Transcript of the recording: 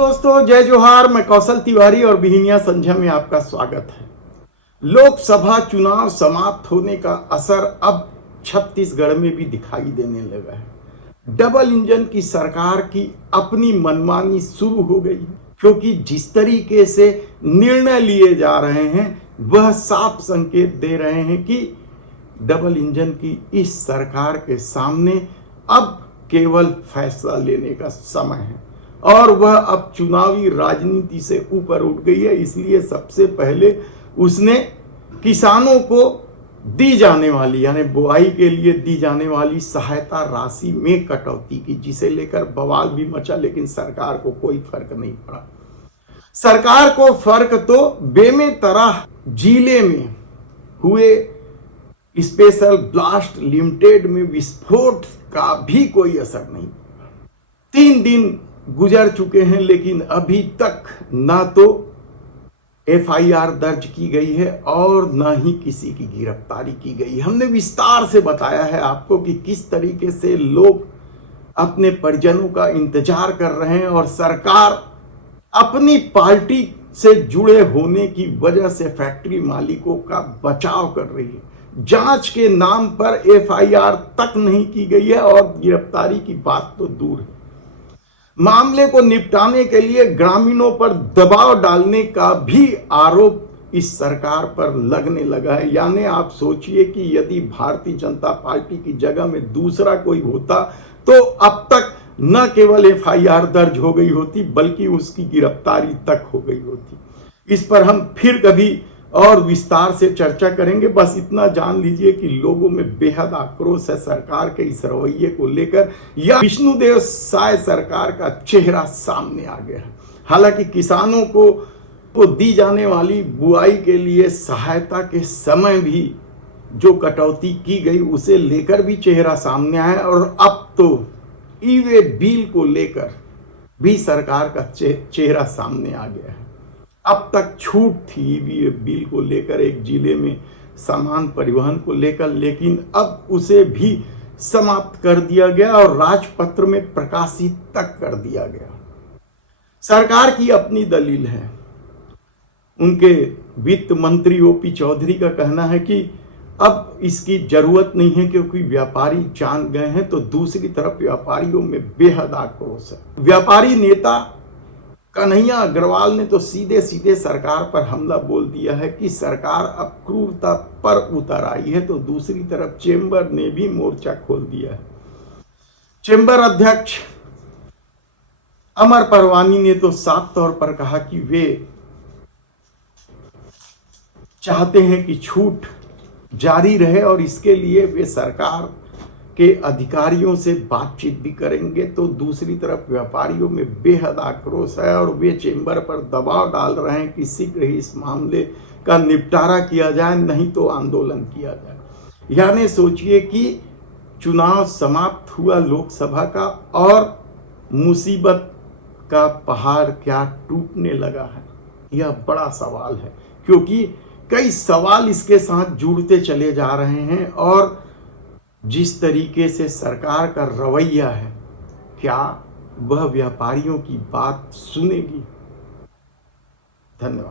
दोस्तों, जय जोहार। मैं कौशल तिवारी और बिहिनिया संध्या में आपका स्वागत है। लोकसभा चुनाव समाप्त होने का असर अब छत्तीसगढ़ में भी दिखाई देने लगा है। डबल इंजन की सरकार की अपनी मनमानी शुरू हो गई है, क्योंकि जिस तरीके से निर्णय लिए जा रहे हैं वह साफ संकेत दे रहे हैं कि डबल इंजन की इस सरकार के सामने अब केवल फैसला लेने का समय है और वह अब चुनावी राजनीति से ऊपर उठ गई है। इसलिए सबसे पहले उसने किसानों को दी जाने वाली यानी बुआई के लिए दी जाने वाली सहायता राशि में कटौती की, जिसे लेकर बवाल भी मचा, लेकिन सरकार को कोई फर्क नहीं पड़ा। सरकार को फर्क तो बेमेतरा जिले में हुए स्पेशल ब्लास्ट लिमिटेड में विस्फोट का भी कोई असर नहीं। 3 दिन गुजर चुके हैं, लेकिन अभी तक ना तो एफआईआर दर्ज की गई है और ना ही किसी की गिरफ्तारी की गई। हमने विस्तार से बताया है आपको कि किस तरीके से लोग अपने परिजनों का इंतजार कर रहे हैं और सरकार अपनी पार्टी से जुड़े होने की वजह से फैक्ट्री मालिकों का बचाव कर रही है। जांच के नाम पर एफआईआर तक नहीं की गई है और गिरफ्तारी की बात तो दूर है। मामले को निपटाने के लिए ग्रामीणों पर दबाव डालने का भी आरोप इस सरकार पर लगने लगा है। यानी आप सोचिए कि यदि भारतीय जनता पार्टी की जगह में दूसरा कोई होता तो अब तक न केवल एफआईआर दर्ज हो गई होती बल्कि उसकी गिरफ्तारी तक हो गई होती। इस पर हम फिर कभी और विस्तार से चर्चा करेंगे। बस इतना जान लीजिए कि लोगों में बेहद आक्रोश है सरकार के इस रवैये को लेकर। या विष्णुदेव साय सरकार का चेहरा सामने आ गया है। हालांकि किसानों को दी जाने वाली बुआई के लिए सहायता के समय भी जो कटौती की गई उसे लेकर भी चेहरा सामने आया और अब तो ई-वे बिल को लेकर भी सरकार का चेहरा सामने आ गया है। अब तक छूट थी ई-वे बिल को लेकर एक जिले में सामान परिवहन को लेकर, लेकिन अब उसे भी समाप्त कर दिया गया और राजपत्र में प्रकाशित तक कर दिया गया। सरकार की अपनी दलील है। उनके वित्त मंत्री ओपी चौधरी का कहना है कि अब इसकी जरूरत नहीं है क्योंकि व्यापारी जान गए हैं, तो दूसरी तरफ व्यापारियों में बेहद आक्रोश है। व्यापारी नेता कन्हैया अग्रवाल ने तो सीधे सीधे सरकार पर हमला बोल दिया है कि सरकार अब क्रूरता पर उतर आई है, तो दूसरी तरफ चेंबर ने भी मोर्चा खोल दिया है। चेंबर अध्यक्ष अमर परवानी ने तो साफ तौर पर कहा कि वे चाहते हैं कि छूट जारी रहे और इसके लिए वे सरकार के अधिकारियों से बातचीत भी करेंगे। तो दूसरी तरफ व्यापारियों में बेहद आक्रोश है और वे चेंबर पर दबाव डाल रहे हैं कि शीघ्र ही इस मामले का निपटारा किया जाए, नहीं तो आंदोलन किया जाए। यानी सोचिए कि चुनाव समाप्त हुआ लोकसभा का और मुसीबत का पहाड़ क्या टूटने लगा है, यह बड़ा सवाल है, क्योंकि कई सवाल इसके साथ जुड़ते चले जा रहे हैं। और जिस तरीके से सरकार का रवैया है, क्या वह व्यापारियों की बात सुनेगी? धन्यवाद।